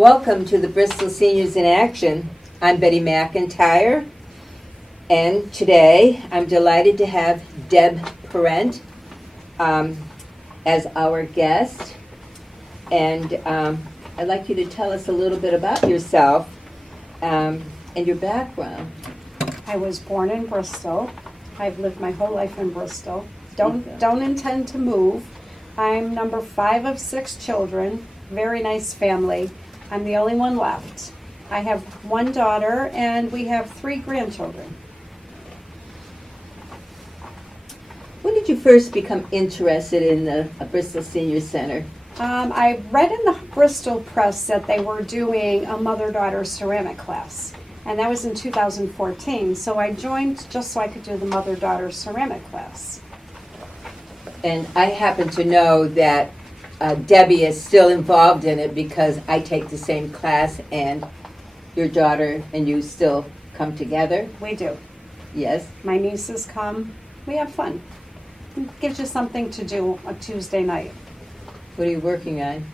Welcome to the Bristol Seniors in Action. I'm Betty McIntyre, and today I'm delighted to have Deb Parent as our guest. And I'd like you to tell us a little bit about yourself and your background. I was born in Bristol. I've lived my whole life in Bristol. Don't intend to move. I'm number 5 of 6 children. Very nice family. I'm the only one left. I have 1 daughter and we have 3 grandchildren. When did you first become interested in the Bristol Senior Center? I read in the Bristol press that they were doing a mother-daughter ceramic class. And that was in 2014. So I joined just so I could do the mother-daughter ceramic class. And I happen to know that Debbie is still involved in it because I take the same class, and your daughter and you still come together. We do. Yes. My nieces come. We have fun. It gives you something to do on Tuesday night. What are you working on?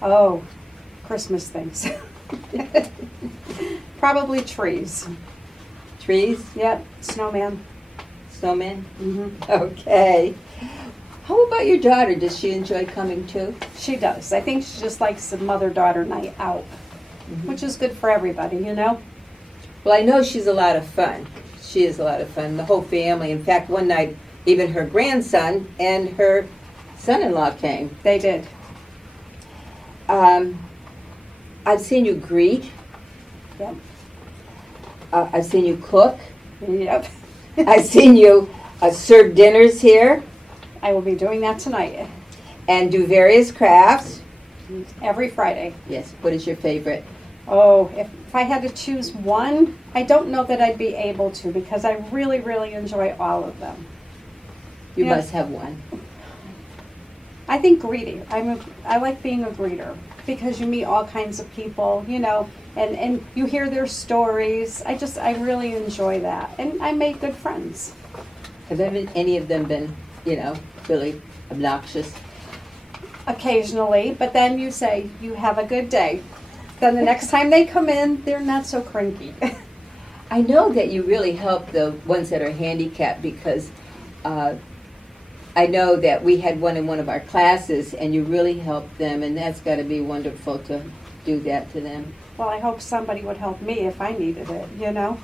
Oh, Christmas things. Probably trees. Trees? Yep, snowman. Snowmen? Mm-hmm. Okay. How about your daughter? Does she enjoy coming too? She does. I think she just likes the mother-daughter night out, which is good for everybody, you know? Well, I know she's a lot of fun. She is a lot of fun. The whole family. In fact, one night, even her grandson and her son-in-law came. They did. I've seen you greet. Yep. I've seen you cook. Yep. I've seen you serve dinners here I will be doing that tonight, and do various crafts. every Friday. Yes. What is your favorite? Oh, if I had to choose one, I don't know that I'd be able to because I really, really enjoy all of them. You Yeah. must have one. I think greeting. I like being a greeter because you meet all kinds of people, you know, and you hear their stories. I really enjoy that, and I make good friends. Have any of them been, really obnoxious? Occasionally, but then you say you have a good day. Then the next time they come in, they're not so cranky. I know that you really help the ones that are handicapped because I know that we had one in one of our classes, and you really helped them, and that's got to be wonderful to do that to them. Well, I hope somebody would help me if I needed it, you know?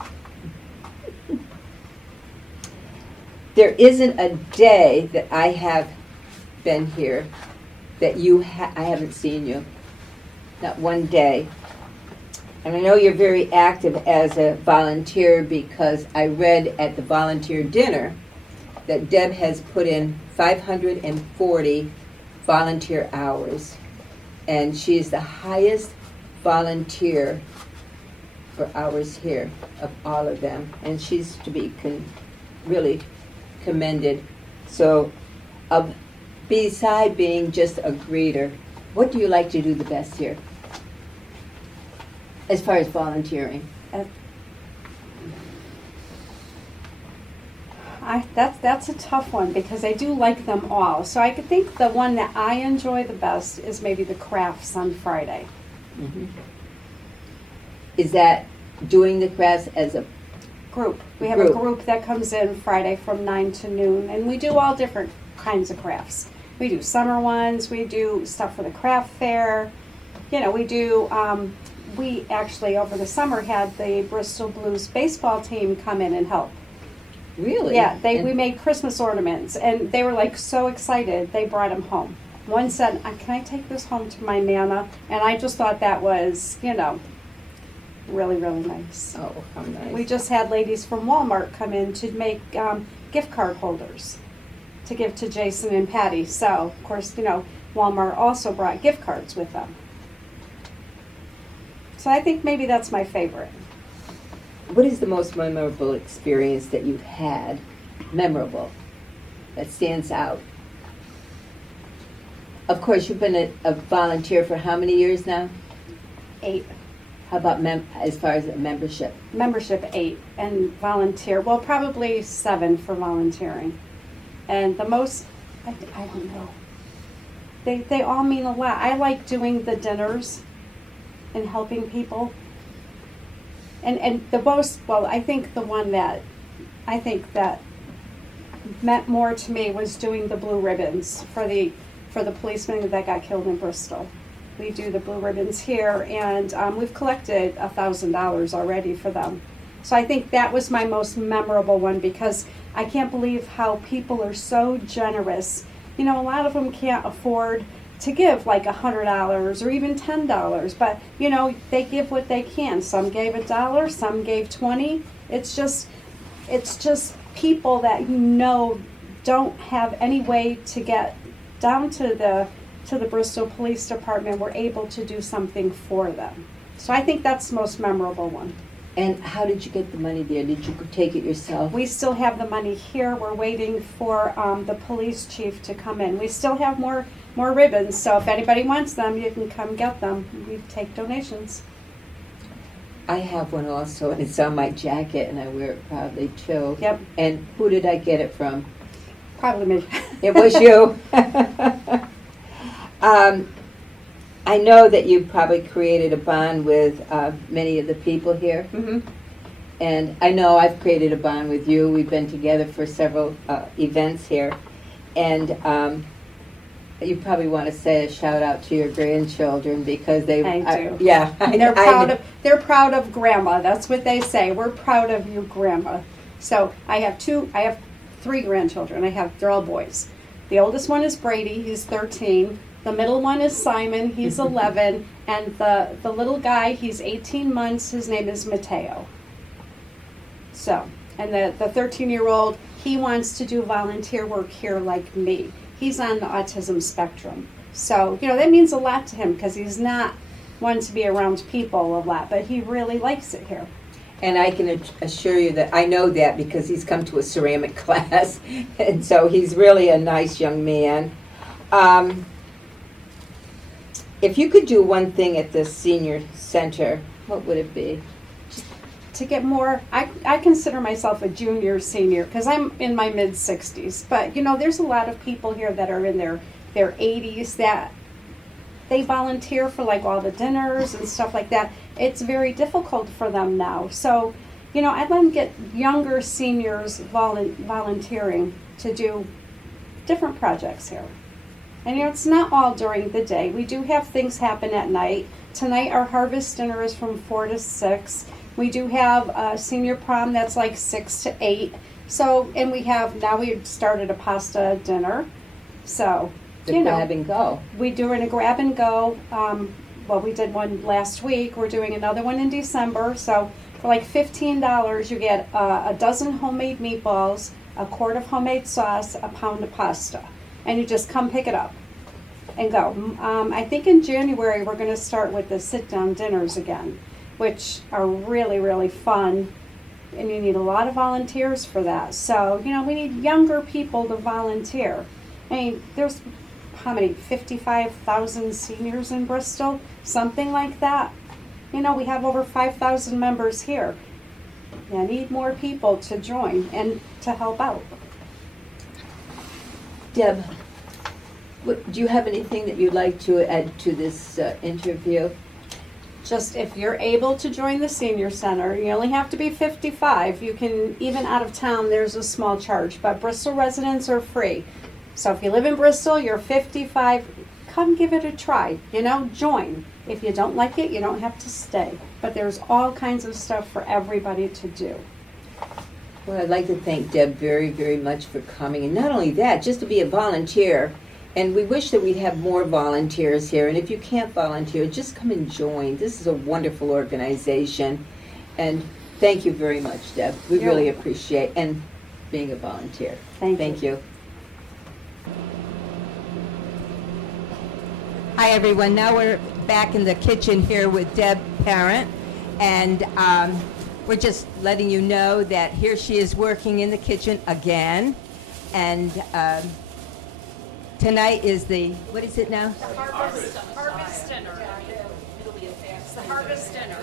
There isn't a day that I have been here that I haven't seen you. Not one day. And I know you're very active as a volunteer because I read at the volunteer dinner that Deb has put in 540 volunteer hours. And she is the highest volunteer for hours here of all of them. And she's to be really commended. So, beside being just a greeter, what do you like to do the best here? As far as volunteering? That's a tough one because I do like them all. So I could think the one that I enjoy the best is maybe the crafts on Friday. Mm-hmm. Is that doing the crafts as a Group. We have a group that comes in Friday from 9 to noon, and we do all different kinds of crafts. We do summer ones, we do stuff for the craft fair. You know, we actually over the summer had the Bristol Blues baseball team come in and help. Really? Yeah, we made Christmas ornaments, and they were like so excited, they brought them home. One said, can I take this home to my Nana? And I just thought that was, really, really nice. Oh, how nice. We just had ladies from Walmart come in to make gift card holders to give to Jason and Patty. So, of course, Walmart also brought gift cards with them. So I think maybe that's my favorite. What is the most memorable experience that you've had, that stands out? Of course, you've been a volunteer for how many years now? 8. How about as far as membership? Membership 8, and volunteer, well, probably 7 for volunteering. And the most, I don't know. They all mean a lot. I like doing the dinners in helping people. And the most, well, I think the one that meant more to me was doing the blue ribbons for the policemen that got killed in Bristol. We do the blue ribbons here, and we've collected $1,000 already for them. So I think that was my most memorable one, because I can't believe how people are so generous. You know, a lot of them can't afford to give like $100 or even $10, but you know, they give what they can. Some gave $1, some gave 20. It's just people that you know don't have any way to get down to the Bristol Police Department were able to do something for them. So I think that's the most memorable one. And how did you get the money there? Did you take it yourself? We still have the money here. We're waiting for the police chief to come in. We still have more ribbons, so if anybody wants them, you can come get them. We take donations. I have one also, and it's on my jacket, and I wear it proudly too. Yep. And who did I get it from? Probably me. It was you. I know that you probably created a bond with many of the people here. Mm-hmm. And I know I've created a bond with you. We've been together for several events here. And you probably want to say a shout out to your grandchildren, because they I do. Yeah. And they're proud of Grandma. That's what they say. We're proud of you, Grandma. So I have 3 grandchildren. They're all boys. The oldest one is Brady, he's 13. The middle one is Simon, he's 11. And the little guy, he's 18 months, his name is Mateo. So, and the 13-year-old, he wants to do volunteer work here like me. He's on the autism spectrum. So, you know, that means a lot to him, because he's not one to be around people a lot, but he really likes it here. And I can assure you that I know that, because he's come to a ceramic class, and so he's really a nice young man. If you could do one thing at the senior center, what would it be? To get more, I consider myself a junior senior, because I'm in my mid-60s. But, you know, there's a lot of people here that are in their 80s that they volunteer for like all the dinners and stuff like that. It's very difficult for them now. So, you know, I'd like to get younger seniors volunteering to do different projects here. And, you know, it's not all during the day. We do have things happen at night. Tonight our harvest dinner is from 4 to 6. We do have a senior prom that's like 6 to 8. So, and we've started a pasta dinner. So, The grab and go. We're doing a grab and go. Well, we did one last week. We're doing another one in December. So for like $15, you get a dozen homemade meatballs, a quart of homemade sauce, a pound of pasta. And you just come pick it up and go. I think in January we're going to start with the sit-down dinners again, which are really, really fun. And you need a lot of volunteers for that. So, you know, we need younger people to volunteer. I mean, there's how many, 55,000 seniors in Bristol? Something like that. You know, we have over 5,000 members here. I need more people to join and to help out. Deb, do you have anything that you'd like to add to this interview? Just if you're able to join the senior center, you only have to be 55. You can, even out of town, there's a small charge, but Bristol residents are free. So if you live in Bristol, you're 55, come give it a try, you know, join. If you don't like it, you don't have to stay. But there's all kinds of stuff for everybody to do. Well, I'd like to thank Deb very, very much for coming. And not only that, just to be a volunteer. And we wish that we'd have more volunteers here. And if you can't volunteer, just come and join. This is a wonderful organization. And thank you very much, Deb. We really appreciate and being a volunteer. Thank you. Hi, everyone. Now we're back in the kitchen here with Deb Parent. And we're just letting you know that here she is working in the kitchen again. And tonight is the, what is it now? Harvest dinner. It's the harvest dinner.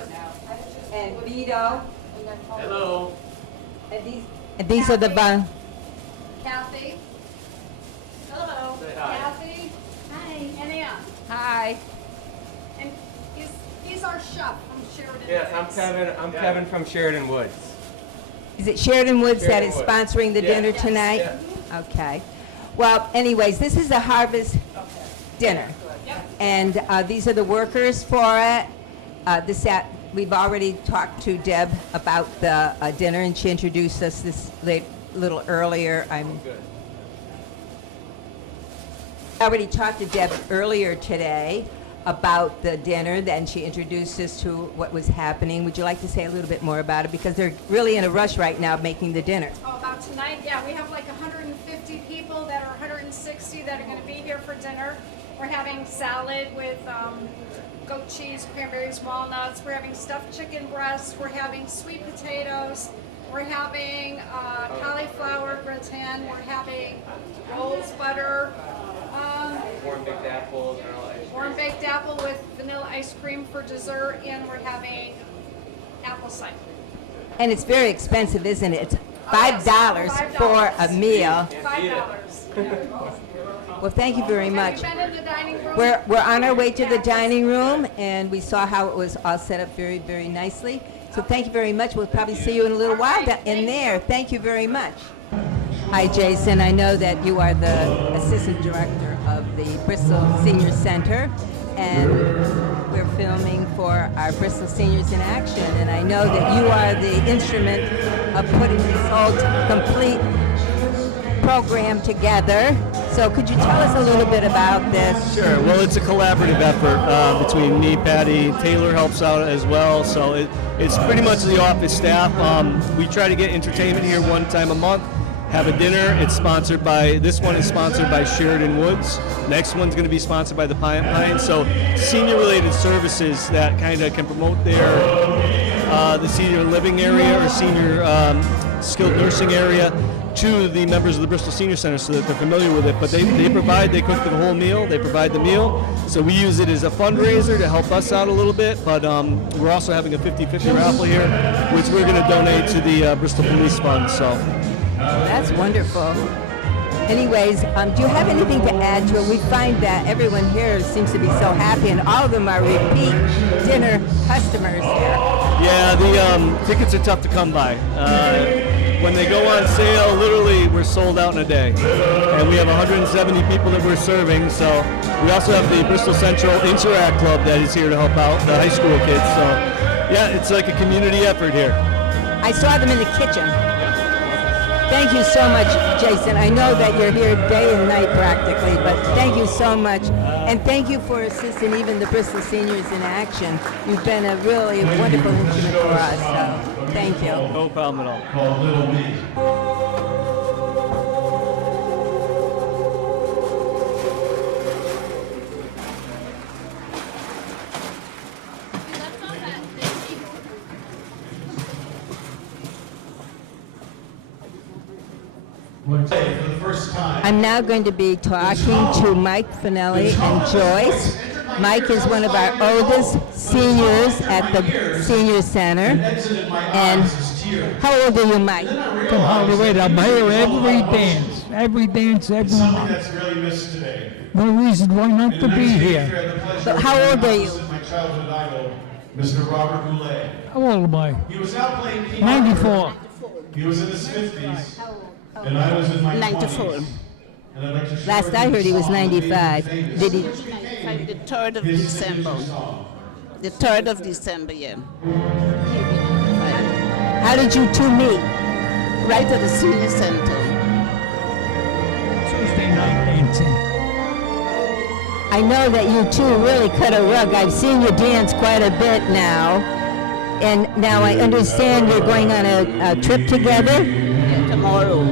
And Vito. Hello. And these are the Kathy. Hello. Say hi. Kathy. Hi. And Ann. Hi. And he's he's our chef from Sheridan. Yeah, I'm Kevin. I'm Kevin from Sheridan Woods. Is it Sheridan Woods that Sheridan is Woods. sponsoring the Yeah. dinner Yes. tonight? Yeah. Okay. Well, anyways, this is a harvest dinner. Yep. And these are the workers for it. We've already talked to Deb about the dinner, and she introduced us this little earlier. I already talked to Deb earlier today about the dinner, then she introduced us to what was happening. Would you like to say a little bit more about it? Because they're really in a rush right now making the dinner. Oh, about tonight? Yeah, we have like 150 people that are 160 that are going to be here for dinner. We're having salad with goat cheese, cranberries, walnuts. We're having stuffed chicken breasts. We're having sweet potatoes. We're having cauliflower gratin. We're having rolls, butter. Warm baked apples, vanilla ice cream. Warm baked apple with vanilla ice cream for dessert, and we're having apple cider. And it's very expensive, isn't it? It's yes, $5 for a meal. $5. Well, thank you very much. Have you been in the dining room? We're on our way to the dining room, and we saw how it was all set up very, very nicely. So thank you very much. We'll probably see you in a little while in there. Thank you very much. Hi, Jason. I know that you are the Assistant Director of the Bristol Senior Center, and we're filming for our Bristol Seniors in Action, and I know that you are the instrument of putting this whole complete program together. So could you tell us a little bit about this? Sure. Well, it's a collaborative effort between me, Patty, Taylor helps out as well. So it's pretty much the office staff. We try to get entertainment here one time a month. Have a dinner. It's sponsored by, this one is sponsored by Sheridan Woods. Next one's going to be sponsored by the Pine. So senior related services that kind of can promote the senior living area or senior skilled nursing area to the members of the Bristol Senior Center so that they're familiar with it. But they cook the whole meal, they provide the meal. So we use it as a fundraiser to help us out a little bit. But we're also having a 50-50 raffle here, which we're going to donate to the Bristol Police Fund. So. That's wonderful. Anyways, do you have anything to add to it? We find that everyone here seems to be so happy, and all of them are repeat dinner customers here. Yeah, the tickets are tough to come by. When they go on sale, literally we're sold out in a day. And we have 170 people that we're serving. So we also have the Bristol Central Interact Club that is here to help out the high school kids. So yeah, it's like a community effort here. I saw them in the kitchen. Thank you so much, Jason. I know that you're here day and night practically, but thank you so much. And thank you for assisting even the Bristol Seniors in Action. You've been a really wonderful instrument for us, so thank you. No problem at all. Called Little Me. For the first time. I'm now going to be talking to Mike Finelli and Joyce. Mike is one of our oldest seniors at the Senior Center. And how old are you, Mike? Can hardly wait. I'm here every dance, every Something month. that's really missed today. No reason why not to be here. But how old are you? My childhood idol, Mr. Robert Goulet. How old am I? He was out playing keyboard. 94. He was in his 50s, and I was in my 94. 20s. And I'd like to show Last I heard he was 95. Did he? The 3rd of December. The 3rd of December, yeah. How did you two meet? Right at the senior center. Tuesday night dancing. I know that you two really cut a rug. I've seen you dance quite a bit now. And now I understand you're going on a trip together? Yeah, tomorrow.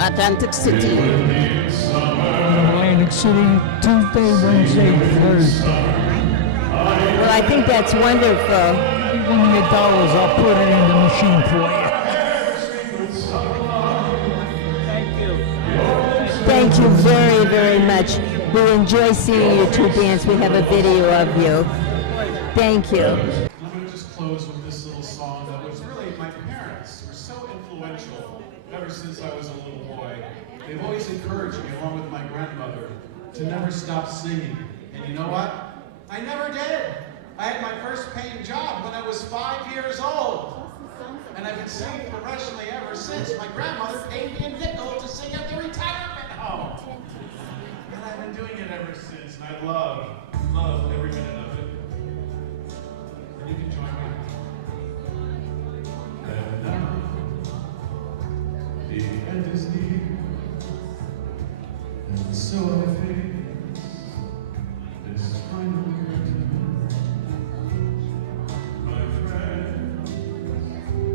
Atlantic City. Atlantic City, Tuesday, Wednesday, Thursday. Well, I think that's wonderful. Give me your dollars, I'll put it in the machine for you. Thank you very, very much. We enjoy seeing you two dance. We have a video of you. Thank you. I'm going to just close with this little song that was really, my parents were so influential ever since I was a little boy. They've always encouraged me, along with my grandmother, to never stop singing. And you know what? I never did. I had my first paying job when I was 5 years old. And I've been singing professionally ever since. My grandmother paid me a nickel to sing at the retirement home. And I've been doing it ever since. And I love every minute of it. And you can join me. And now, the end is near. And so I face this final curtain. My friend,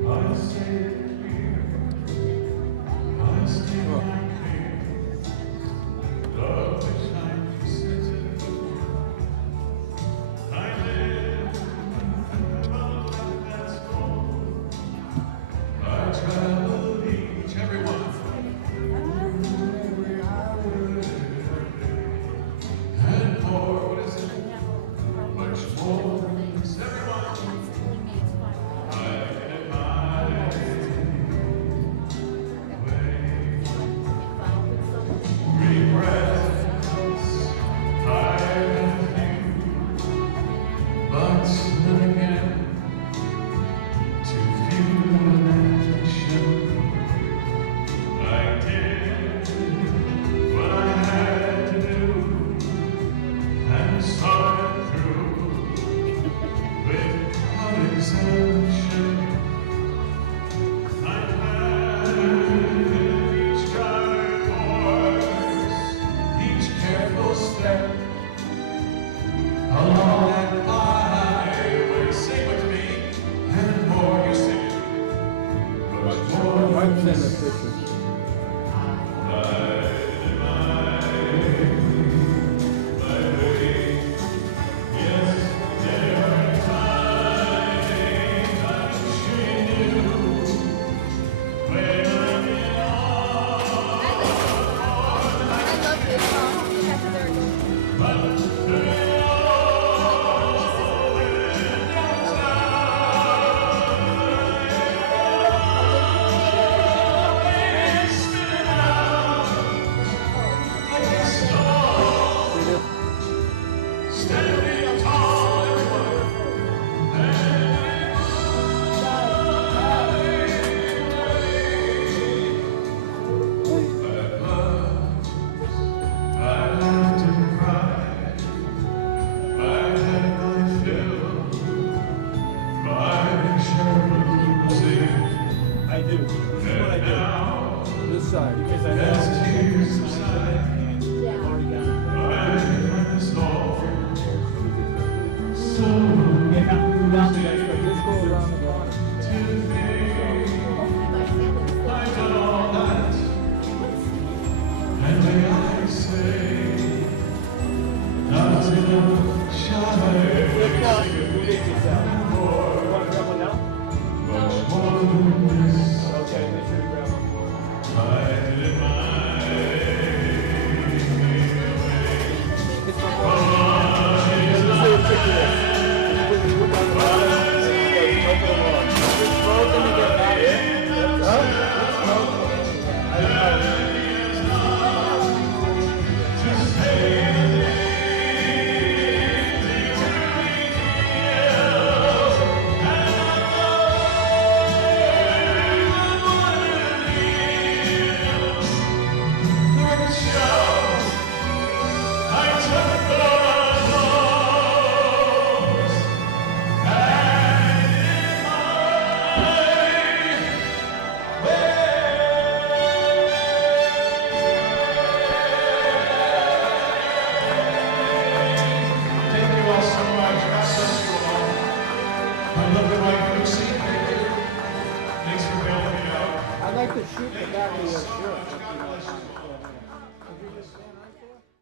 I stay here. I stay right here. Love which I'm presented. I live a life that's full. I travel each, everyone. And more, what is it? Much more. Everyone. I get my way. Regrets, I have few, but then again, too few and action. I did what I had to do, and saw it through without exemption. I had each guided course, each careful step along that highway. Sing with me, and more you sing it. Much more you sing it. I do. This is what I do. This side. Because I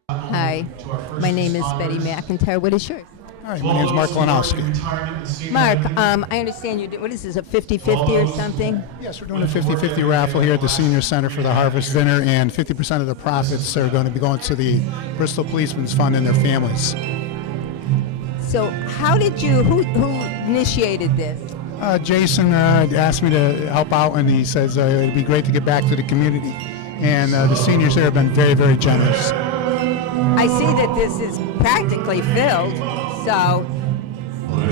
Hi, my name is Betty McIntyre. What is yours? Hi, my name is Mark Lanowski. Mark, I understand you do, what is this, a 50-50 or something? Yes, we're doing a 50-50 raffle here at the Senior Center for the Harvest Dinner, and 50% of the profits are going to be going to the Bristol Policemen's Fund and their families. So how did you, who initiated this? Jason asked me to help out, and he says it'd be great to get back to the community. And the seniors here have been very, very generous. I see that this is practically filled, so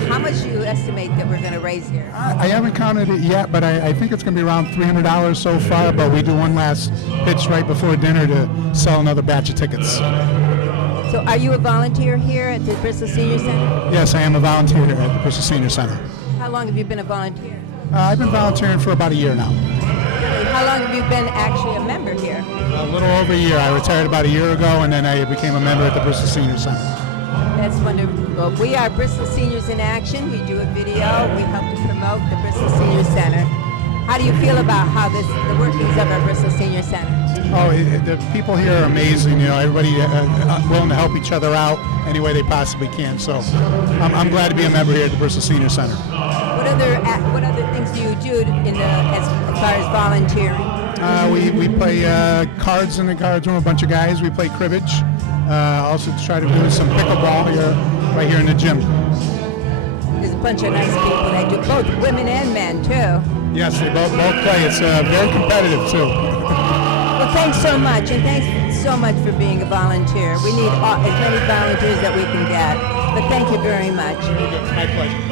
How much do you estimate that we're going to raise here? I haven't counted it yet, but I think it's going to be around $300 so far, but we do one last pitch right before dinner to sell another batch of tickets. So are you a volunteer here at the Bristol Senior Center? Yes, I am a volunteer here at the Bristol Senior Center. How long have you been a volunteer? I've been volunteering for about a year now. Really? How long have you been actually a member here? A little over a year. I retired about a year ago, and then I became a member at the Bristol Senior Center. That's wonderful. Well, we are Bristol Seniors in Action. We do a video. We help to promote the Bristol Senior Center. How do you feel about how the workings of our Bristol Senior Center? Oh, the people here are amazing. You know, everybody willing to help each other out any way they possibly can. So I'm glad to be a member here at the Bristol Senior Center. What other things do you do as far as volunteering? We play cards in the cards room, a bunch of guys. We play cribbage. Also try to do some pickleball here, right here in the gym. There's a bunch of nice people that do both women and men too. Yes, they both play. It's very competitive too. Well, thanks so much, and thanks so much for being a volunteer. We need as many volunteers that we can get. But thank you very much. It's my pleasure.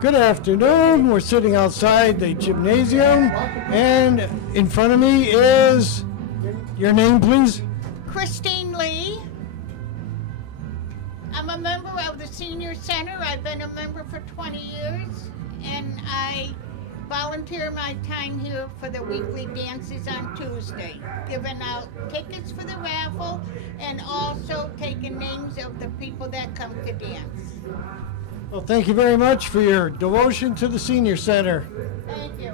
Good afternoon. We're sitting outside the gymnasium, and in front of me is your name, please. Christine Lee. I'm a member of the Senior Center. I've been a member for 20 years, and I volunteer my time here for the weekly dances on Tuesday, giving out tickets for the raffle and also taking names of the people that come to dance. Well, thank you very much for your devotion to the Senior Center. Thank you.